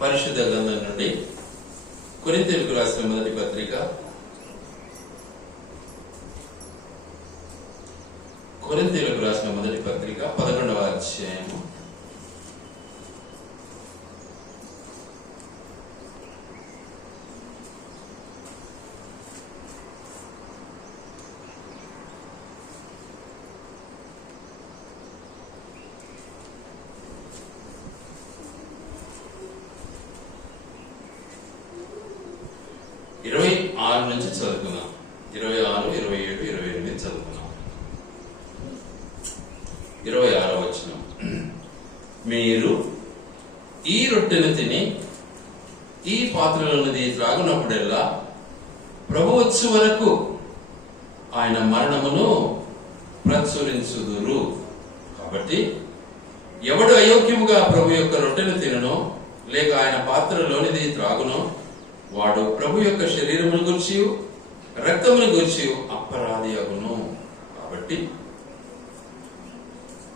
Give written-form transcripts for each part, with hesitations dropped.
పరిశుద్ధ గ్రంథం నుండి కొరింథీయులకు రాసిన మొదటి పత్రిక 11వ అధ్యాయము 26 నుంచి చదువుకున్నాం. 26, 27, 28 చదువుకున్నాం. 26వ వచనం, మీరు ఈ రొట్టెను తిని ఈ పాత్రలోనిది త్రాగునప్పుడెల్లా ప్రభు వచ్చు వరకు ఆయన మరణమును ప్రచురించుదురు. కాబట్టి ఎవడు అయోగ్యముగా ప్రభు యొక్క రొట్టెను తిననో లేక ఆయన పాత్రలోనిది త్రాగునో వాడు ప్రభు యొక్క శరీరమును గురించి రక్తమును గురించి అపరాధి అగును. కాబట్టి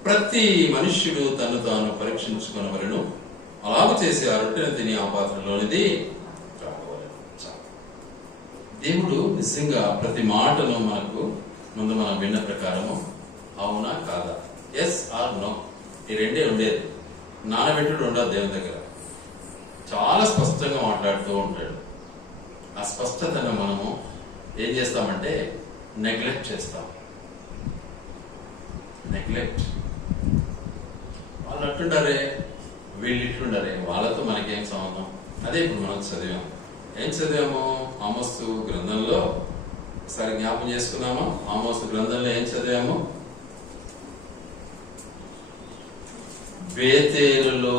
ప్రతి మనుష్యుడు తను తాను పరీక్షించుకునవలెను, అలాగూ చేసి ఆ రొట్టెను తిని ఆ పాత్రలోనిది త్రాగవలెను. దేవుడు నిజంగా ప్రతి మాటను మనకు ముందు మనం విన్న ప్రకారము అవునా కాదా, ఎస్ ఆర్ నో, ఈ రెండే ఉండేది. నానబెట్టుడు ఉండదు దేవుని దగ్గర. చాలా స్పష్టంగా మాట్లాడుతూ ఉంటాడు. ఆ స్పష్టతను మనము ఏం చేస్తామంటే నెగ్లెక్ట్ చేస్తాం. నెగ్లెక్ట్. వాళ్ళు అట్టుండారే, వీళ్ళు ఇట్లుండారే, వాళ్ళతో మనకేం సంబంధం? అదే ఇప్పుడు మనం చదివాం. ఏం చదివాము? ఆమోసు గ్రంథంలో ఒకసారి జ్ఞాపం చేసుకున్నామా? ఆమోసు గ్రంథంలో ఏం చదివాము? బేతేలులో,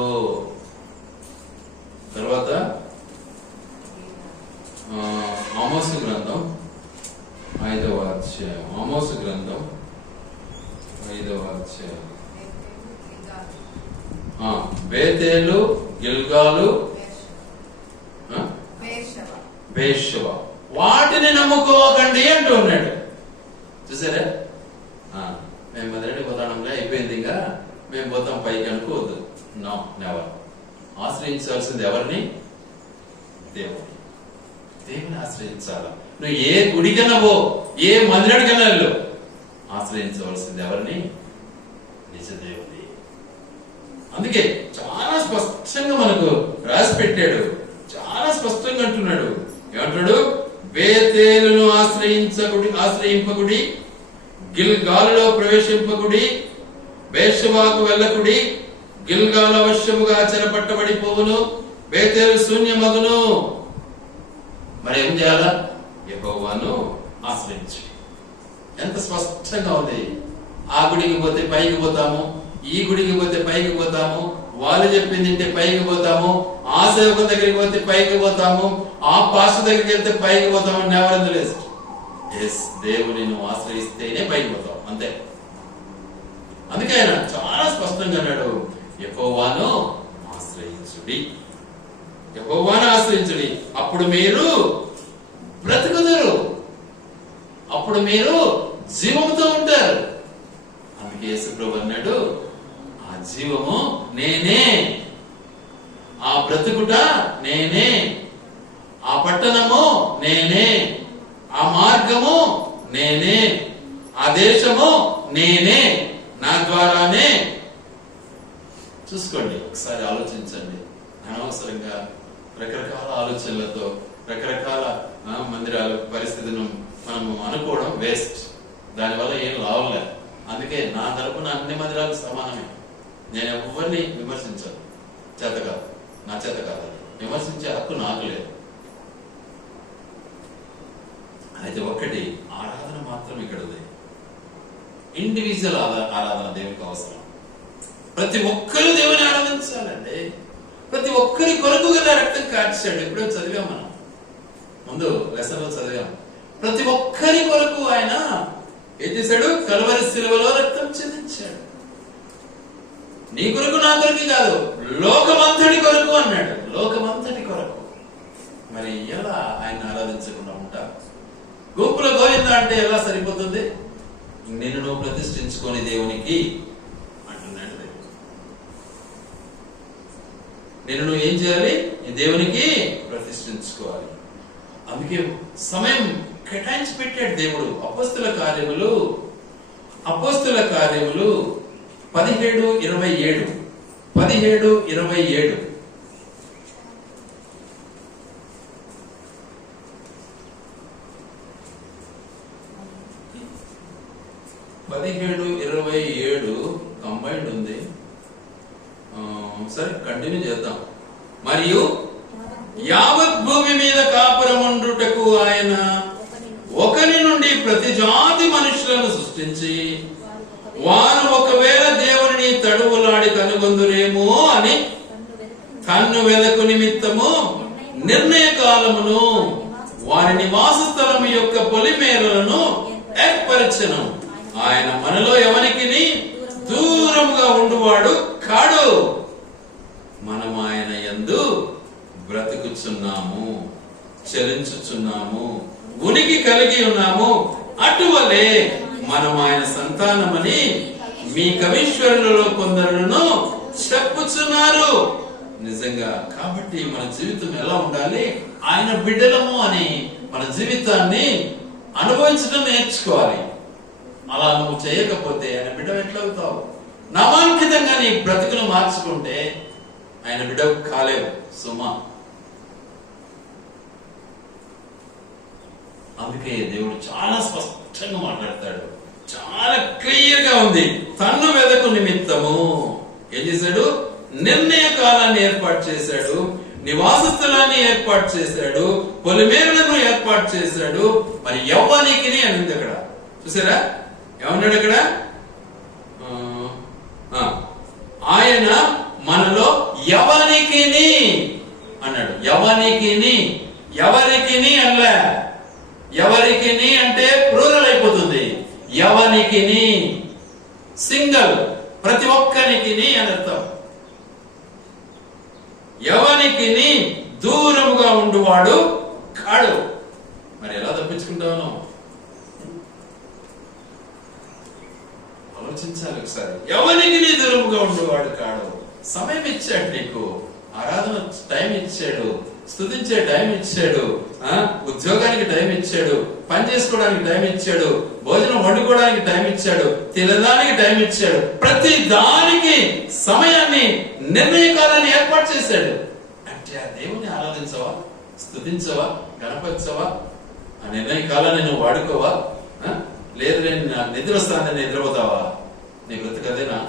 తర్వాత ఆమోసు గ్రంథం 5వ అధ్యాయం. ఆమోసు గ్రంథం 5వ అధ్యాయం. బేతేలు, గిల్గాలు, బేర్షెబ వాటిని నమ్ముకోకండి అంటూ ఉన్నాడు. చూసారా? మేము మొదటి పోతాడంగా అయిపోయింది, ఇంకా మేము పోతాం పైకి అనుకోవద్దు. No, never. ఆశ్రయించాల్సింది ఎవరిని? దేవుని. దేవుని ఆశ్రయించాల. నువ్వు ఏ గుడికన్నా పో, ఏ మందిరానికన్నా వెళ్ళు, ఆశ్రయించవలసింది ఎవరిని? నిజ దేవుని. అందుకే చాలా స్పష్టంగా మనకు రాసి పెట్టాడు. చాలా స్పష్టంగా అంటున్నాడు. ఏమంటాడు? బేతేలును ఆశ్రయింపకుడి, గిల్గాలులో ప్రవేశింపకుడి, బేర్షెబాకు వెళ్ళకుడి. గిల్గాలు అవశ్యముగా చెరపట్టబడిపోవును, బేతేలు శూన్యమగును. మరి ఏం చేయాలా? యెహోవాను ఆశ్రయించు. ఎంత స్పష్టంగా ఉంది. ఆ గుడికి పోతే పైకి పోతాము, ఈ గుడికి పోతే పైకి పోతాము, వాళ్ళు చెప్పింది తింటే పైకి పోతాము, ఆ సేవకుల దగ్గరికి పోతే పైకి పోతాము, ఆ పాస్టర్ దగ్గరికి వెళ్తే పైకి పోతాము. నెవర్ లేదు. ఎస్, దేవుని నువ్వు ఆశ్రయిస్తేనే పైకి పోతావు, అంతే. అందుకే ఆయన చాలా స్పష్టంగా అన్నాడు, యెహోవాను ఆశ్రయించుడి, యెహోవాను ఆశ్రయించుడి, అప్పుడు మీరు బ్రతుకుదురు, అప్పుడు మీరు జీవంతో ఉంటారు. అందుకే యేసు ప్రభువు అన్నాడు, ఆ జీవము నేనే, ఆ బ్రతుకుట నేనే, ఆ పట్టణము నేనే, ఆ మార్గము నేనే, ఆ దేశము నేనే, నా ద్వారానే. చూసుకోండి, ఒకసారి ఆలోచించండి. అనవసరంగా రకరకాల ఆలోచనలతో రకరకాల మందిరాల పరిస్థితిని మనం అనుకోవడం వేస్ట్. దానివల్ల ఏం లాభం లేదు. అందుకే నా తరపున అన్ని మందిరాలు సమానమే. నేను ఎవరిని విమర్శించాను, చేత కాదు, నా చేత కాదు, విమర్శించే హక్కు నాకు లేదు. అయితే ఒక్కటి, ఆరాధన మాత్రం ఇక్కడ ఉంది. ఇండివిజువల్ ఆరాధన దేవునికి అవసరం. ప్రతి ఒక్కరు దేవుని ఆరాధించాలండి. ప్రతి ఒక్కరి కొరకు కదా రక్తం కార్చాడు. ఇప్పుడే చదివాం, మనం ముందు లెసన్లో చదివాం. ప్రతి ఒక్కరి కొరకు ఆయన ఏం చేశాడు? కల్వరి శిలువలో రక్తం చెందించాడు. నీ కొరకు, నా కొరకు కాదు, లోకమంతటి కొరకు అన్నాడు. లోకమంతటి కొరకు. మరి ఎలా ఆయన ఆరాధించకుండా ఉంటా? గుంపులో గోవింద అంటే ఎలా సరిపోతుంది? నిన్ను నువ్వు ప్రతిష్ఠించుకొని దేవునికి అంటున్నాడు. నేను నువ్వు ఏం చేయాలి? ఈ దేవునికి ప్రతిష్ఠించుకోవాలి. అందుకే సమయం కేటాయించి పెట్టాడు దేవుడు. అపోస్తుల కార్యములు 17:27 17:27 17:27 కంబైన్డ్ ఉంది. సరే కంటిన్యూ చేద్దాం. మరియు యావత్ భూమి మీద కాపురముండుటకు ఆయన ఒకరి నుండి ప్రతి జాతి మనుషులను సృష్టించి వారు ఒకవేళ దేవుని తడువులాడి కనుగొందురేమో అని తన్ను వెదకు నిమిత్తము నిర్ణయ కాలమును వారి నివాస స్థలము యొక్క పొలిమేరలను ఏర్పరచెను. ఆయన మనలో ఎవరికి దూరంగా ఉండువాడు కాడు. మనం ఆయన యందు బ్రతుకుచున్నాము, చలించుచున్నాము, ఉనికి కలిగి ఉన్నాము. అటువలే మనం ఆయన సంతానమని మీ కవీశ్వరులలో కొందరును చెప్పుచున్నారు. నిజంగా కాబట్టి మన జీవితం ఎలా ఉండాలి? ఆయన బిడ్డలము అని మన జీవితాన్ని అనుభవించడం నేర్చుకోవాలి. అలా నువ్వు చేయకపోతే ఆయన బిడ్డ ఎట్లా అవుతావు? నామాంకితంగా నీ బ్రతుకును మార్చుకుంటే ఆయన బిడ్డ కాలేవు సుమా. అందుకే దేవుడు చాలా స్పష్టంగా మాట్లాడతాడు, చాలా క్లియర్ గా ఉంది. తన్ను వెదకు నిమిత్తము ఏం చేశాడు? నిర్ణయ కాలాన్ని ఏర్పాటు చేశాడు, నివాస స్థలాన్ని ఏర్పాటు చేశాడు, పొలిమేరలను ఏర్పాటు చేశాడు. మరి యవ్వనికి అని ఉంది అక్కడ, చూసారా? ఏమన్నాడు అక్కడ? ఆయన మనలో యవనికి అన్నాడు. యవనికి, ఎవరికి అనలే. ఎవరికి అంటే ప్లూరల్ అయిపోతుంది. యవనికి సింగల్, ప్రతి ఒక్కరికి అని అర్థం. యవనికి దూరముగా ఉండువాడు కాడు. మరి ఎలా తప్పించుకుంటాను? ఆలోచించాలి ఒకసారి. ఎవరికి దూరముగా ఉండేవాడు కాడు. సమయం ఇచ్చాడు నీకు, ఆరాధన టైం ఇచ్చాడు, స్తుతించే టైం ఇచ్చాడు, ఉద్యోగానికి టైం ఇచ్చాడు, పని చేసుకోవడానికి టైం ఇచ్చాడు, భోజనం వండుకోవడానికి టైం ఇచ్చాడు, తినడానికి టైం ఇచ్చాడు. ప్రతి దానికి సమయాన్ని, నిర్ణయకాలాన్ని ఏర్పాటు చేశాడు. అంటే ఆ దేవుని ఆరాధించవా, స్తుతించవా, గణపరచవా? ఆ నిర్ణయకాలాన్ని నువ్వు వాడుకోవా? లేదు నేను నాకు నిద్ర వస్తానని నిద్రపోతావా? నీ బ్రతుకదేనా?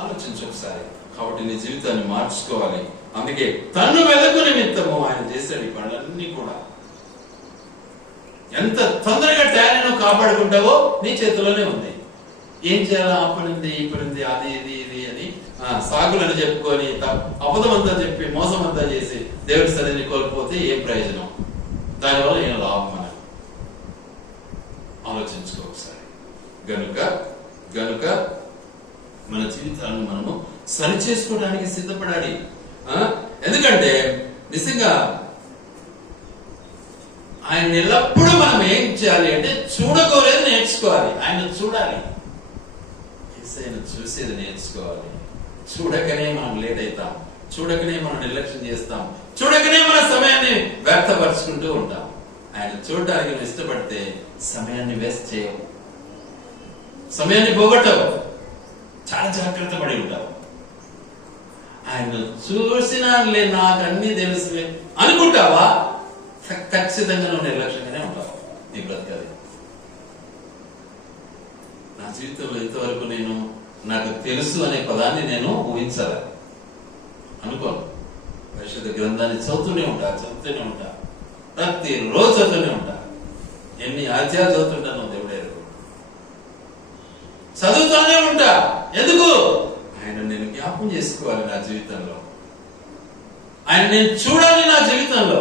ఆలోచించు ఒకసారి. కాబట్టి నీ జీవితాన్ని మార్చుకోవాలి. అందుకే తన్ను వెదకు నిమిత్తము ఆయన చేశాడు ఈ పనులన్నీ కూడా. ఎంత తొందరగా టాలెంట్ కాపాడుకుంటావో నీ చేతిలోనే ఉంది. ఏం చేయాలా? ఆ పనింది, ఈ పనింది, అది ఇది ఇది అని సాగులని చెప్పుకొని అబద్ధం అంతా చెప్పి మోసం అంతా చేసి దేవుడి సన్నిధిని కోల్పోతే ఏం ప్రయోజనం? దానివల్ల ఏం లాభం? మనకు ఆలోచించుకో ఒకసారి. గనుక మన జీవితాలను మనము సరి చేసుకోవడానికి సిద్ధపడాలి. ఎందుకంటే నిజంగా ఆయన ఎల్లప్పుడూ మనం ఏం చేయాలి అంటే చూడకోలేదు నేర్చుకోవాలి. ఆయన చూడాలి, ఆయన చూసేది నేర్చుకోవాలి. చూడకనే మనం లేట్ అవుతాం, చూడకనే మనం నిర్లక్ష్యం చేస్తాం, చూడకనే మన సమయాన్ని వ్యర్థపరుచుకుంటూ ఉంటాం. ఆయన చూడటానికి నువ్వు ఇష్టపడితే సమయాన్ని వేస్ట్ చేయవు, సమయాన్ని పోగొట్టవు, చాలా జాగ్రత్త పడి ఉంటావు. ఆయన చూసినాలే, నాకు అన్ని తెలుసులే అనుకుంటావా? ఖచ్చితంగా నువ్వు నిర్లక్ష్యంగానే ఉంటావు. నీ బ్రతకాలి. నా జీవితంలో ఇంతవరకు నేను నాకు తెలుసు అనే పదాన్ని నేను ఊహించాలి అనుకోను. పరిశుద్ధ గ్రంథాన్ని చదువుతూనే ఉంటా, ప్రతి రోజు చదువుతూనే ఉంటా. ఎన్ని అధ్యాయాలు చదువుతుంటాను దేవుడే చదువుతానే ఉంటా. ఎందుకు? ఆయన నేను జ్ఞాపకం చేసుకోవాలి నా జీవితంలో, ఆయన నేను చూడాలి నా జీవితంలో.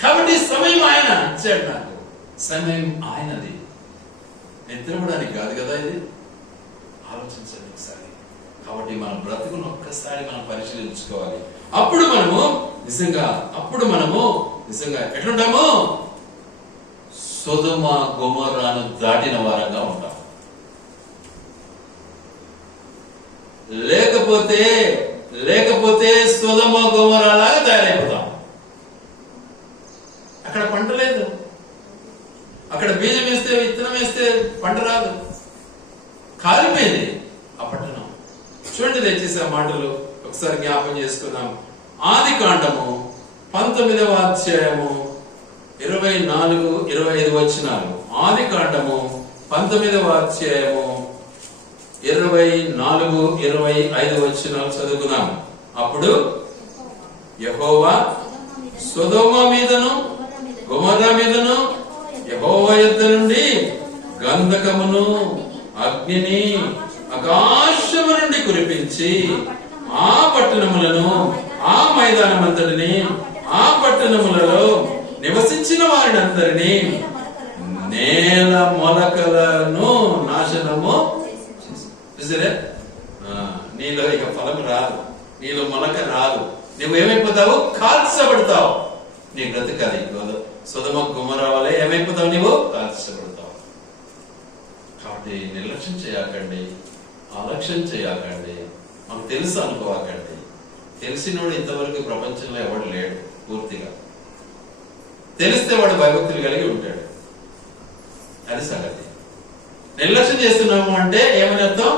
కాబట్టి సమయం ఆయన ఇచ్చాడు నాకు. సమయం ఆయనది, నిద్రపోవడానికి కాదు కదా ఇది. ఆలోచించండి ఒకసారి. కాబట్టి మన బ్రతుకును ఒక్కసారి మనం పరిశీలించుకోవాలి. అప్పుడు మనము నిజంగా ఎట్లుంటాము? సొదొమ గొమొర్రాను దాటిన వారంగా ఉంటాం. లేకపోతే లేకపోతే సొదొమ గొమొర్రాలాగా తయారైపోతాం. అక్కడ పంట లేదు, అక్కడ బీజం వేస్తే విత్తనం వేస్తే పంట రాదు, కాలిపోయింది ఆ పట్టణం. చూడండి దయచేసి ఆ మాటలు ఒకసారి జ్ఞాపం చేసుకుందాం. ఆది కాండము 19వ అధ్యాయము 24-25 వచనాలు. ఆది కాండము 19వ అధ్యాయము 24-25 వచనాలు చదువుకుందాం. అప్పుడు యెహోవా సొదొమ మీదను గొమొర్రా మీదను యెహోవా యొద్ద నుండి గంధకమును అగ్నిని ఆకాశము నుండి కురిపించి ఆ పట్టణములను ఆ మైదానమంతటిని ఆ పట్టణములలో నివసించిన వారిని అందరినీ నేల మొలకలను నాశనము చూసారే. నీలో ఇక ఫలం రాదు, నీలో మొలక రాదు, నువ్వేమైపోతావు? కాల్చబడతావు. నీ బ్రతుకది సొదొమ గొమొర్రా వలె ఏమైపోతావు? నీవు కాల్చబడతావు. కాబట్టి నిర్లక్ష్యం చేయకండి, అలక్ష్యం చేయకండి. మనకు తెలుసు అనుకోవకండి. తెలిసినోడు ఇంతవరకు ప్రపంచంలో ఎవడు లేడు. పూర్తిగా తెలిస్తే వాడు భయభక్తులు కలిగి ఉంటాడు. అది సంగతి. నిర్లక్ష్యం చేస్తున్నాము అంటే ఏమని అర్థం?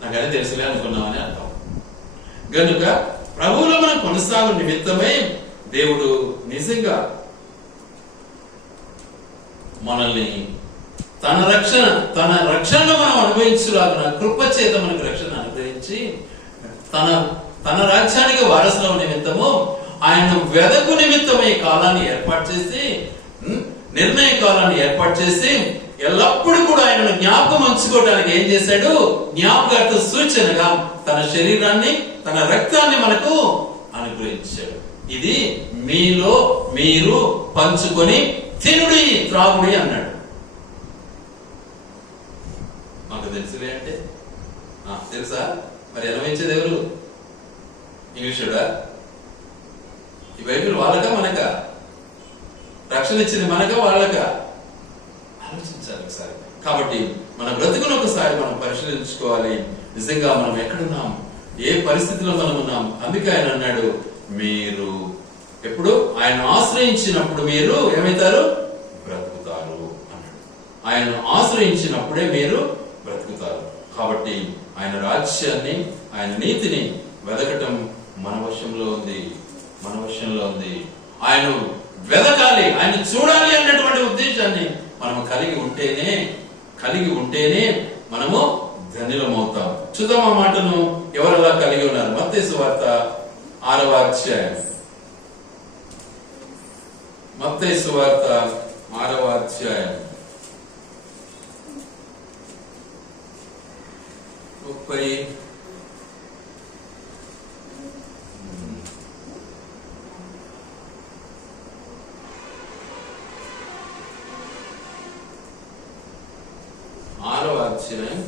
నాకు అది తెలుసులే అనుకున్నామని అర్థం. గనుక ప్రభువులో మనం కొనసాగు నిమిత్తమై దేవుడు నిజంగా మనల్ని తన రక్షణను మనం అనుభవించులాగా కృప చేత మనకు రక్షణ అనుగ్రహించి తన రాజ్యానికి వారసుల నిమిత్తము ఆయన వెదకు నిమిత్తమై కాలాన్ని ఏర్పాటు చేసి, నిర్ణయ కాలాన్ని ఏర్పాటు చేసి ఎల్లప్పుడూ కూడా ఆయనను జ్ఞాపకం ఉంచుకోవడానికి ఏం చేశాడు? జ్ఞాపకార్థ సూచనగా తన శరీరాన్ని, తన రక్తాన్ని మనకు అనుగ్రహించాడు. ఇది మీలో మీరు పంచుకొని తినుడి త్రాగుడి అన్నాడు. మాకు తెలుసులే అంటే తెలుసా? మరి అనుభవించేది ఎవరు? ఇంగ్లీషుడా? ఈ బైబిల్ వాళ్ళక మనక? రక్షణ ఇచ్చింది మనక వాళ్ళక? ఆలోచించాలి ఒకసారి. కాబట్టి మన బ్రతుకును ఒకసారి మనం పరిశీలించుకోవాలి. నిజంగా మనం ఎక్కడున్నాం, ఏ పరిస్థితిలో మనం ఉన్నాం. అందుకే ఆయన అన్నాడు, మీరు ఎప్పుడు ఆయన ఆశ్రయించినప్పుడు మీరు ఏమవుతారు? బ్రతుకుతారు అన్నాడు. ఆయన ఆశ్రయించినప్పుడే మీరు బ్రతుకుతారు. కాబట్టి ఆయన రాజ్యాన్ని, ఆయన నీతిని వెదకటం మన వశంలో ఉంది, మన వశంలో ఉంది. ఆయన వెదకాలి, ఆయన చూడాలి అన్నటువంటి ఉద్దేశాన్ని మనం కలిగి ఉంటేనే మనము ధన్యులమవుతాం. చూద్దాం ఆ మాటను ఎవరెలా కలిగి ఉన్నారు. మత్తయి సువార్త 6వ అధ్యాయం. మత్తయి సువార్త 6వ అధ్యాయం 30 6వ అధ్యాయం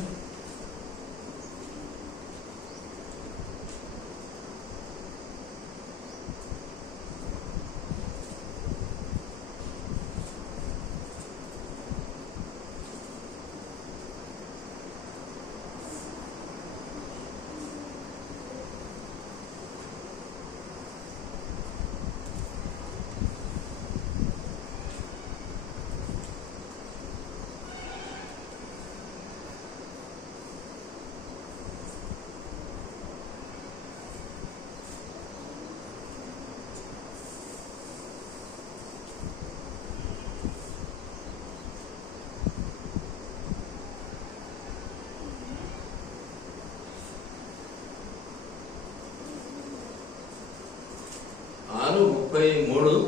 6:33.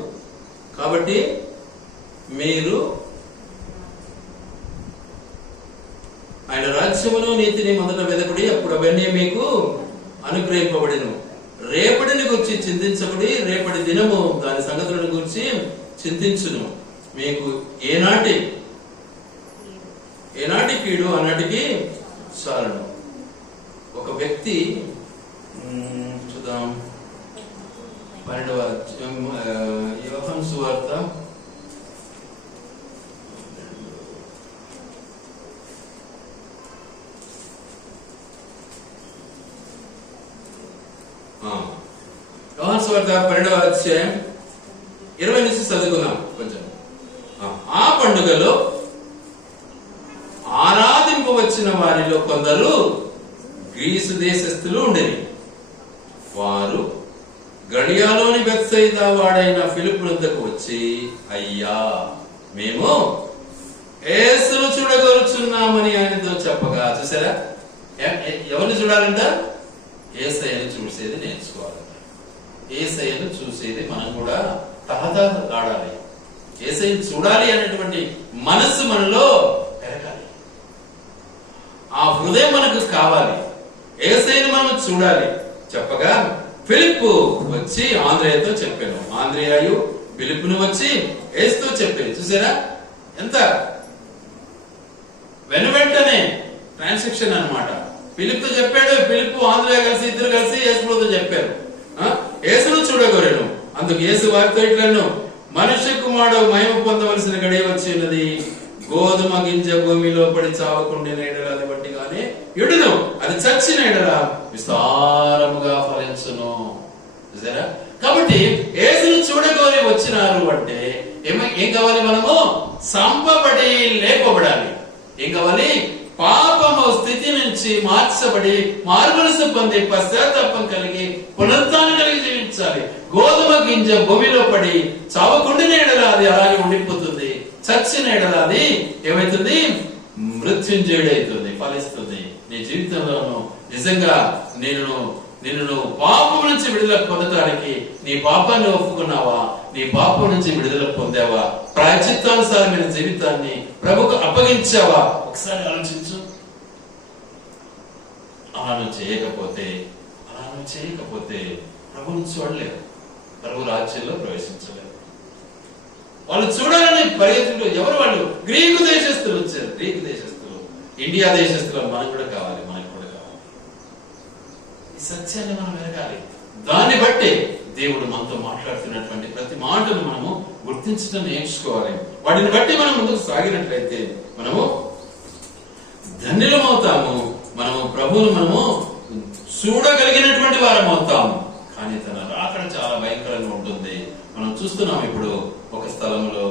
కాబట్టి మీరు ఆయన రాజ్యమును నీతిని మొదట వెదకుడి, అప్పుడు అవన్నీ మీకు అనుగ్రహింపబడిను. రేపటిని గురించి చింతించబడి, రేపటి దినము దాని సంగతులను గురించి చింతించును. మీకు ఏనాటి కీడు ఆనాటికి చాలును. ఒక వ్యక్తి చూద్దాం, 12వ యోహాను సువార్త 12వ యోహాను సువార్త 12వ అధ్యాయం 20 నుంచి చదువుకుందాం కొంచెం. ఆ పండుగలో ఆరాధింపు వచ్చిన వారిలో కొందరు గ్రీసు దేశస్థులు ఉండేవి. వారు గలిలయలోని బెత్సయిదా వాడైన ఫిలిప్పు వద్దకు వచ్చి, అయ్యా, మేము యేసును చూడగోరుచున్నామని ఆయనతో చెప్పగా, చూసారా, ఎవరిని చూడాలంట? యేసయ్యను చూసేది నేర్చుకోవాలంట. యేసయ్యను చూసేది మనం కూడా తహతహలాడాలి. యేసయ్యను చూడాలి అనేటువంటి మనస్సు మనలో పెరగాలి. ఆ హృదయం మనకు కావాలి. యేసయ్యను మనం చూడాలి చెప్పగా, ఫిలిప్పు వచ్చి ఆంద్రేయతో చెప్పాను. ఆంద్రేయు ఫిలిప్పును వచ్చి యేసుతో చెప్పాను. చూసారా ఎంత వెంటనే ట్రాన్సాక్షన్ అన్నమాట. ఫిలిప్తో చెప్పాడు, ఫిలిప్పు ఆంద్రేయ కలిసి ఇద్దరు కలిసి యేసుతో చెప్పారు. యేసును చూడగోరెను. అందుకు యేసు వారితో ఇట్లను, మనుష్య కుమారుడు మహిమ పొందవలసిన గడియ వచ్చి ఉన్నది. గోధుమ గింజ భూమిలో పడి చావకుండిన ఎడల అది బట్టి గాని ఎడును, అది చచ్చిన ఎడల విస్తారముగా ఫలించును. చూసారా? కాబట్టి యేసును చూడగోరి వచ్చినారు అంటే ఏం కావాలి? మనము సంపబడి లేపబడాలి. ఏం కావాలి? పాపము స్థితి నుంచి మార్చబడి మారుమనసు పొంది పశ్చాత్తాపం కలిగి పునరుత్థానం కలిగి జీవించాలి. గోధుమ గింజ భూమిలో పడి చావకుండిన ఎడల అది అలాగే ఉండిపోతుంది. చచ్చిన ఎడల అది ఏమైతుంది? మృత్యుంజయుడైతుంది, ఫలిస్తుంది. నీ జీవితంలోనూ నిజంగా నిన్ను పాపం నుంచి విడుదల పొందటానికి నీ పాపాన్ని ఒప్పుకున్నావా? నీ పాపం నుంచి విడుదల పొందావా? ప్రాయశ్చిత్తానుసారమైన జీవితాన్ని ప్రభుకు అప్పగించావా? ఒకసారి ఆలోచించు. అలా చేయకపోతే ప్రభుని చూడలేరు, ప్రభు రాజ్యంలో ప్రవేశించలేరు. వాళ్ళు చూడాలని పరిగెత్తులు ఎవరు? వాళ్ళు గ్రీకు దేశస్తులు వచ్చారు. గ్రీకు దేశస్తులు, ఇండియా దేశస్తులు మనకు కూడా కావాలి. ఈ సత్యాన్ని మనం ఎరగాలి. దాన్ని బట్టి దేవుడు మనతో మాట్లాడుతున్నటువంటి ప్రతి మాటను మనము గుర్తించడం నేర్చుకోవాలి. వాటిని బట్టి మనం ముందుకు సాగినట్లయితే మనము ధన్యులమవుతాము. మనము ప్రభువును మనము చూడగలిగినటువంటి వారం అవుతాము. కానీ తన రాకడ చాలా భయంకరంగా ఉంటుంది. మనం చూస్తున్నాం. ఇప్పుడు ఒక స్థలంలో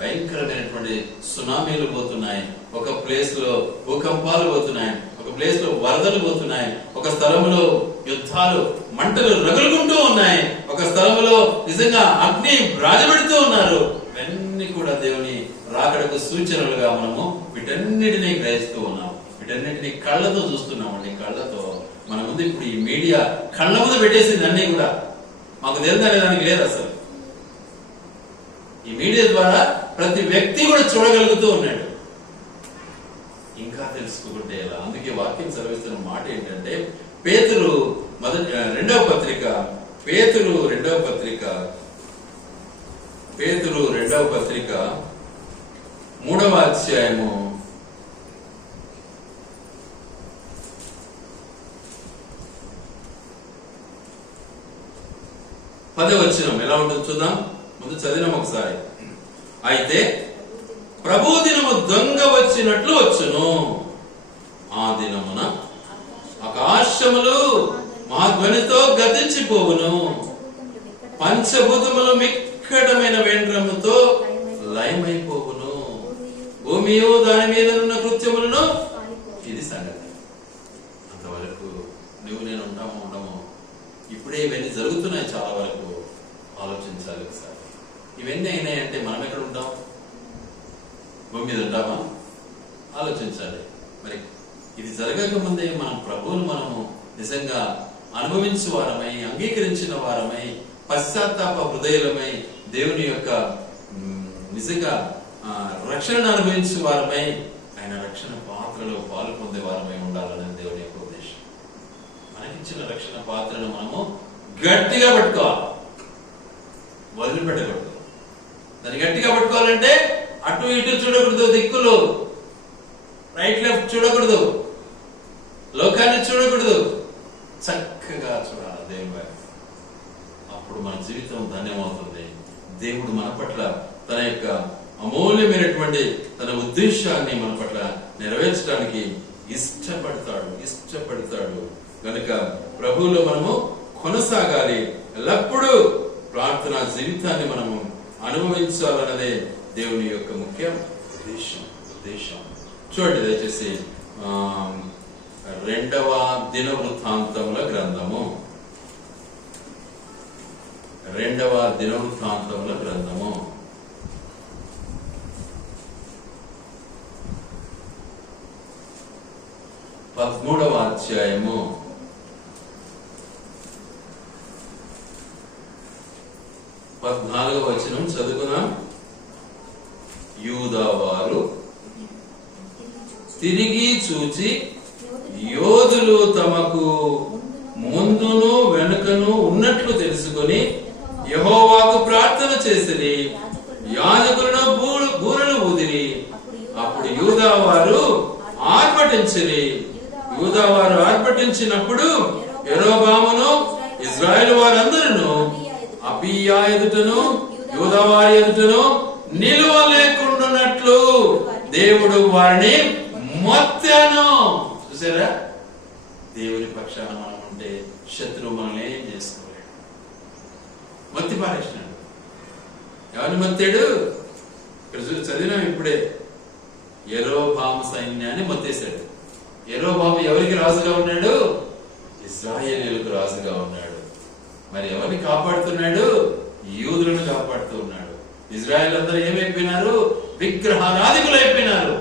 భయంకరమైనటువంటి సునామీలు పోతున్నాయి, ఒక ప్లేస్ లో భూకంపాలు పోతున్నాయి, ఒక ప్లేస్ లో వరదలు పోతున్నాయి, ఒక స్థలంలో యుద్ధాలు మంటలు రగులుకుంటూ ఉన్నాయి, ఒక స్థలంలో నిజంగా అగ్ని రాజబెడుతూ ఉన్నారు. ఇవన్నీ కూడా దేవుని రాకడకు సూచనలుగా మనము వీటన్నిటినీ గ్రహిస్తూ ఉన్నాం. వీటన్నిటినీ కళ్ళతో చూస్తున్నామండి. కళ్ళతో మన ముందు ఇప్పుడు ఈ మీడియా కళ్ళ ముందు పెట్టేసింది. అన్ని కూడా మాకు తెలుసనే దానికి లేదు అసలు. ఈ మీడియా ద్వారా ప్రతి వ్యక్తి కూడా చూడగలుగుతూ ఉన్నాడు. ఇంకా తెలుసుకుంటే ఎలా? అందుకే వాక్యం సెలవిస్తున్న మాట ఏంటంటే, పేతురు రెండవ పత్రిక 3వ అధ్యాయము 10వ వచనం ఎలా ఉంటుందో చూద్దాం. ముందు చదివినాం ఒకసారి. అయితే ప్రభు దినము దొంగ వచ్చినట్లు వచ్చును. ఆ దినమున ఆకాశములు మహాధ్వనితో గతించిపోవును, పంచభూతములు మిక్కటమైన వేండ్రముతో లయమైపోవును, భూమియు దాని మీద ఉన్న కృత్యములను. ఇది సంగతి. అంతవరకు నువ్వు నేను ఉండము. ఇప్పుడే ఇవన్నీ జరుగుతున్నాయి. చాలా వరకు ఆలోచించాలి ఒకసారి. ఇవన్నీ అయినాయంటే మనం ఎక్కడ ఉంటాం? భూమి మీద ఉంటామా? ఆలోచించాలి. మరి ఇది జరగక ముందే మనం ప్రభువును మనము నిజంగా అనుభవించే వారమై, అంగీకరించిన వారమై, పశ్చాత్తాప హృదయులమై, దేవుని యొక్క నిజంగా రక్షణను అనుభవించే వారమై, ఆయన రక్షణ పాత్రలో పాలు పొందే వారమై ఉండాలని దేవుని యొక్క ఉద్దేశం. మనకిచ్చిన రక్షణ పాత్రను మనము గట్టిగా పట్టుకోవాలి, వదిలిపెట్టకూడదు. దాన్ని గట్టిగా పట్టుకోవాలంటే అటు ఇటు చూడకూడదు, దిక్కులు రైట్ లెఫ్ట్ చూడకూడదు, లోకాన్ని చూడకూడదు, చక్కగా చూడాలి దేవుని వైపు. అప్పుడు మన జీవితం ధన్యమవుతుంది. దేవుడు మన పట్ల తన యొక్క అమూల్యమైనటువంటి తన ఉద్దేశాన్ని మన పట్ల నెరవేర్చడానికి ఇష్టపడతాడు. కనుక ప్రభువులో మనము కొనసాగాలి. ఎల్లప్పుడూ ప్రార్థనా జీవితాన్ని మనము అనుభవించాలన్నదే దేవుని యొక్క ముఖ్య ఉద్దేశం. చూడండి దయచేసి 2వ దినవృత్తాంతముల గ్రంథము 2వ దినవృత్తాంతముల గ్రంథము 13వ అధ్యాయము 14వ వచనం చదువుకుందాం. యూదావారు తిరిగి చూచి యోధులు తమకు ముందును వెనుకను ఉన్నట్లు తెలుసుకొని యెహోవాకు ప్రార్థన చేసిరి. యాజకులను బూరలు ఊదిరి. అప్పుడు యూదావారు ఆర్భటించిరి. యూదావారు ఆర్భటించినప్పుడు యెరోబామును ఇశ్రాయేలు వారందరూ అబీయా ఎదుటను యూదావారి ఎదుటను నిలువలేకుండానట్లు దేవుడు వారిని మొత్తెను. చూసారా, దేవుని పక్షాన మనం ఉంటే శత్రువు మనల్ని ఏం చేసుకోలేడు. మొత్తి పారేసినాడు. ఎవరిని మొత్తాడు? ఇక్కడ చదివినాం ఇప్పుడే. యెరోబాము సైన్యాన్ని మొత్తేశాడు. యెరోబాము ఎవరికి రాజుగా ఉన్నాడు? ఇశ్రాయేలీయులకు రాజుగా ఉన్నాడు. మరి ఎవరిని కాపాడుతున్నాడు? యూదులను కాపాడుతూ ఉన్నాడు. ఇజ్రాయేల్ అందరూ ఏమైపోయినారు? విగ్రహారాధికులు అయిపోయినారు.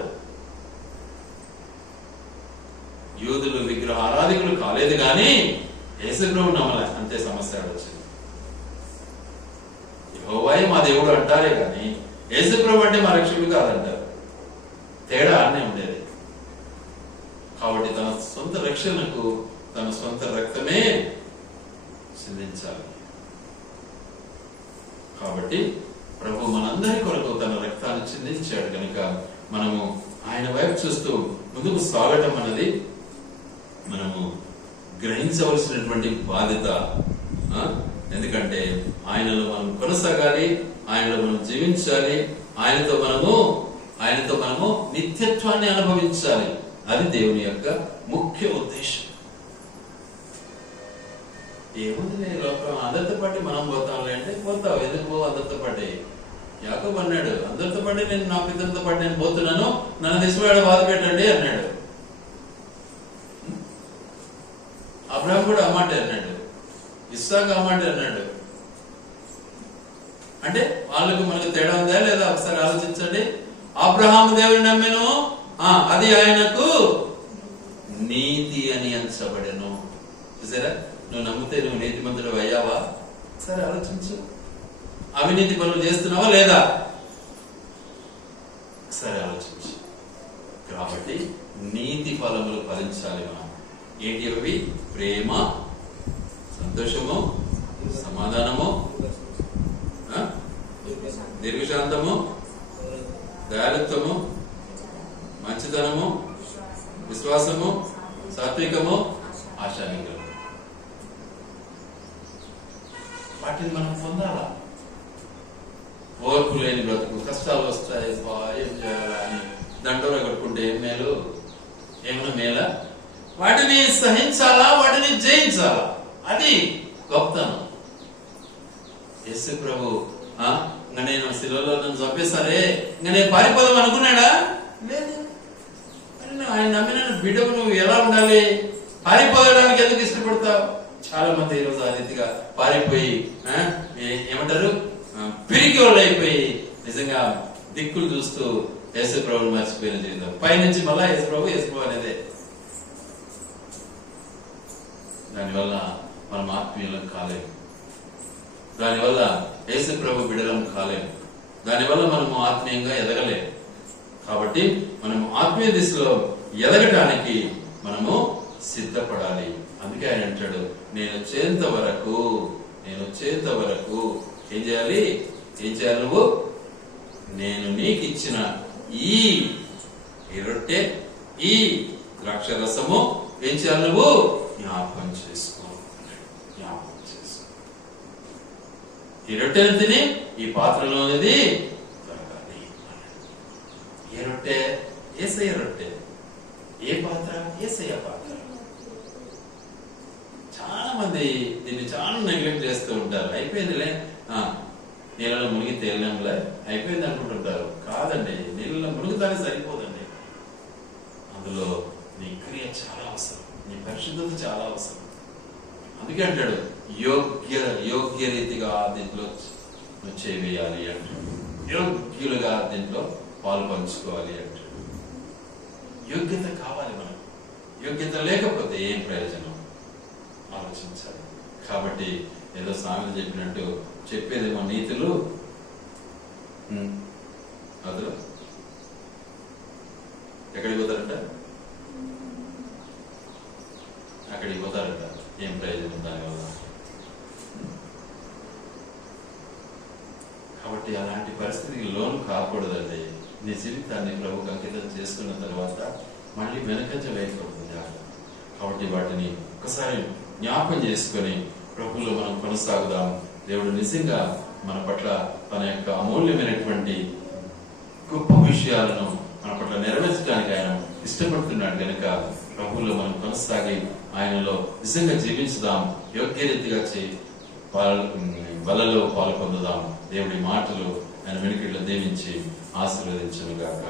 యూదులు విగ్రహారాధికులు కాలేదు కానీ యేసుప్రభు నమ్మలే. అంతే సమస్య వచ్చింది. యెహోవాయే మా దేవుడు అంటారే కానీ యేసుప్రభు అంటే మా రక్షకుడు కాదంటారు. తేడా అనే ఉండేది. కాబట్టి తన సొంత రక్షణకు తన సొంత రక్తమే చిందించాలి. కాబట్టి ప్రభు మనందరి కొరకు తన రక్తాన్ని చిందించాడు కనుక మనము ఆయన వైపు చూస్తూ ముందుకు సాగటం అన్నది మనము గ్రహించవలసినటువంటి బాధ్యత. ఎందుకంటే ఆయనలో మనం కొనసాగాలి, ఆయనలో మనం జీవించాలి, ఆయనతో మనము నిత్యత్వాన్ని అనుభవించాలి. అది దేవుని యొక్క ముఖ్య ఉద్దేశం. ఏముంది లోకం అందరితో పాటు మనం పోతాంలే అంటే పోతావు. ఎందుకు అందరితో పాటే? యాకోబు అన్నాడు, అందరితో పాటు నేను నా పితరులతో పాటు నేను పోతున్నాను, నన్ను తీసుకురాడు బాధ పెట్టండి అన్నాడు. అబ్రహాం కూడా ఆ మాట అన్నాడు, ఇస్సాకు ఆ మాట అన్నాడు. అంటే వాళ్ళకు మనకు తేడా ఉందా లేదా ఒకసారి ఆలోచించండి. అబ్రహాము దేవుని నమ్మెను, అది ఆయనకు నీతి అని ఎంచబడెను. చూసారా, నువ్వు నమ్మితే నువ్వు నీతిమంతుడు అయ్యావా? సరే ఆలోచించు. అవినీతి పనులు చేస్తున్నావా లేదా? సరే ఆలోచించు. కాబట్టి నీతి ఫలములు ఫలించాలి. మనం ఏంటి అవి? ప్రేమ, సంతోషము, సమాధానము, దీర్ఘశాంతము, దయాళుత్వము, మంచితనము, విశ్వాసము, సాత్వికము, ఆశానిగ్రహం. వాటిని మనం పొందాలా? ఓర్పు లేని బ్రతుకు, కష్టాలు వస్తాయి ఏం చేయాలా అని దండోర కట్టుకుంటే ఏం మేలు? ఏమైనా మేలా? వాటిని సహించాలా? వాటిని జయించాలా? అది గొప్పతనం. యేసు ప్రభు ఇంకా నేను శిలువలో నన్ను చంపేస్తారే, ఇంకా నేను పారిపోదాం అనుకున్నాడా? లేదు. ఆయన నమ్మిన బిడ్డకు నువ్వు ఎలా ఉండాలి? పారిపోవడానికి ఎందుకు ఇష్టపడతావు? చాలా మంది ఈరోజు ఆ రీతిగా పారిపోయి ఏమంటారు, పిరికి వాళ్ళు అయిపోయి నిజంగా దిక్కులు చూస్తూ యేసు ప్రభుని మర్చిపోయిన జీవితం. పైనుంచి మళ్ళా యేసు ప్రభు అనేదే. దానివల్ల మనం ఆత్మీయులం కాలేము. దానివల్ల యేసు ప్రభు బిడ్డలం కాలేము. దానివల్ల మనము ఆత్మీయంగా ఎదగలేము. కాబట్టి మనము ఆత్మీయ దిశలో ఎదగటానికి మనము సిద్ధపడాలి. అందుకే ఆయన అంటాడు, నేను వచ్చేంత వరకు ఏం చేయాలి నువ్వు? నేను నీకు ఇచ్చిన ఈ రొట్టె, ఈ ద్రాక్ష రసము ఏం చేయాలి? నువ్వు జ్ఞాపకం చేసుకో. ఈ రొట్టెను తిని ఈ పాత్రలోనిది తాగాలి. ఏ రొట్టె? యేసయ్య రొట్టె. ఏ పాత్ర? యేసయ్య పాత్ర. చాలా మంది దీన్ని చాలా నెగ్లెక్ట్ చేస్తూ ఉంటారు. అయిపోయిందిలే, నీళ్ళలో మునిగి తేలినంలే, అయిపోయింది అనుకుంటుంటారు. కాదండి, నీళ్ళలో మునుగుతానే సరిపోదండి. అందులో నీ క్రియ చాలా అవసరం, నీ పరిశుద్ధత చాలా అవసరం. అందుకే అంటాడు యోగ్య రీతిగా దీంట్లో నువ్వు చేయాలి అంటాడు. యోగ్యులుగా దీంట్లో పాలు పంచుకోవాలి అంటాడు. యోగ్యత కావాలి మనకు. యోగ్యత లేకపోతే ఏం ప్రయోజనం ఆలోచించాలి. కాబట్టి ఏదో సామెత చెప్పినట్టు చెప్పేదేమో నీతులు అదులు ఎక్కడికి పోతారంట, అక్కడికి పోతారంట. ఏం ప్రయోజనం దానివల్ల? కాబట్టి అలాంటి పరిస్థితికి లోను కాకూడదండి. నీ జీవితాన్ని ప్రభువుకు అంకితం చేసుకున్న తర్వాత మళ్ళీ వెనకంజ వేయకూడదు. కాబట్టి వాటిని ఒకసారి జ్ఞాపకం చేసుకొని ప్రభువులో మనం కొనసాగుదాం. దేవుడు నిజంగా మన పట్ల తన యొక్క అమూల్యమైనటువంటి గొప్ప విషయాలను మన పట్ల నెరవేర్చడానికి ఆయన ఇష్టపడుతున్నాడు కనుక ప్రభువులో మనం కొనసాగి ఆయనలో నిజంగా జీవించుదాం. యోగ్య రీతిగా బలలో పాలు పొందుదాం. దేవుడి మాటలు ఆయన వెనుకల్లో దీవించి ఆశీర్వదించును గాక.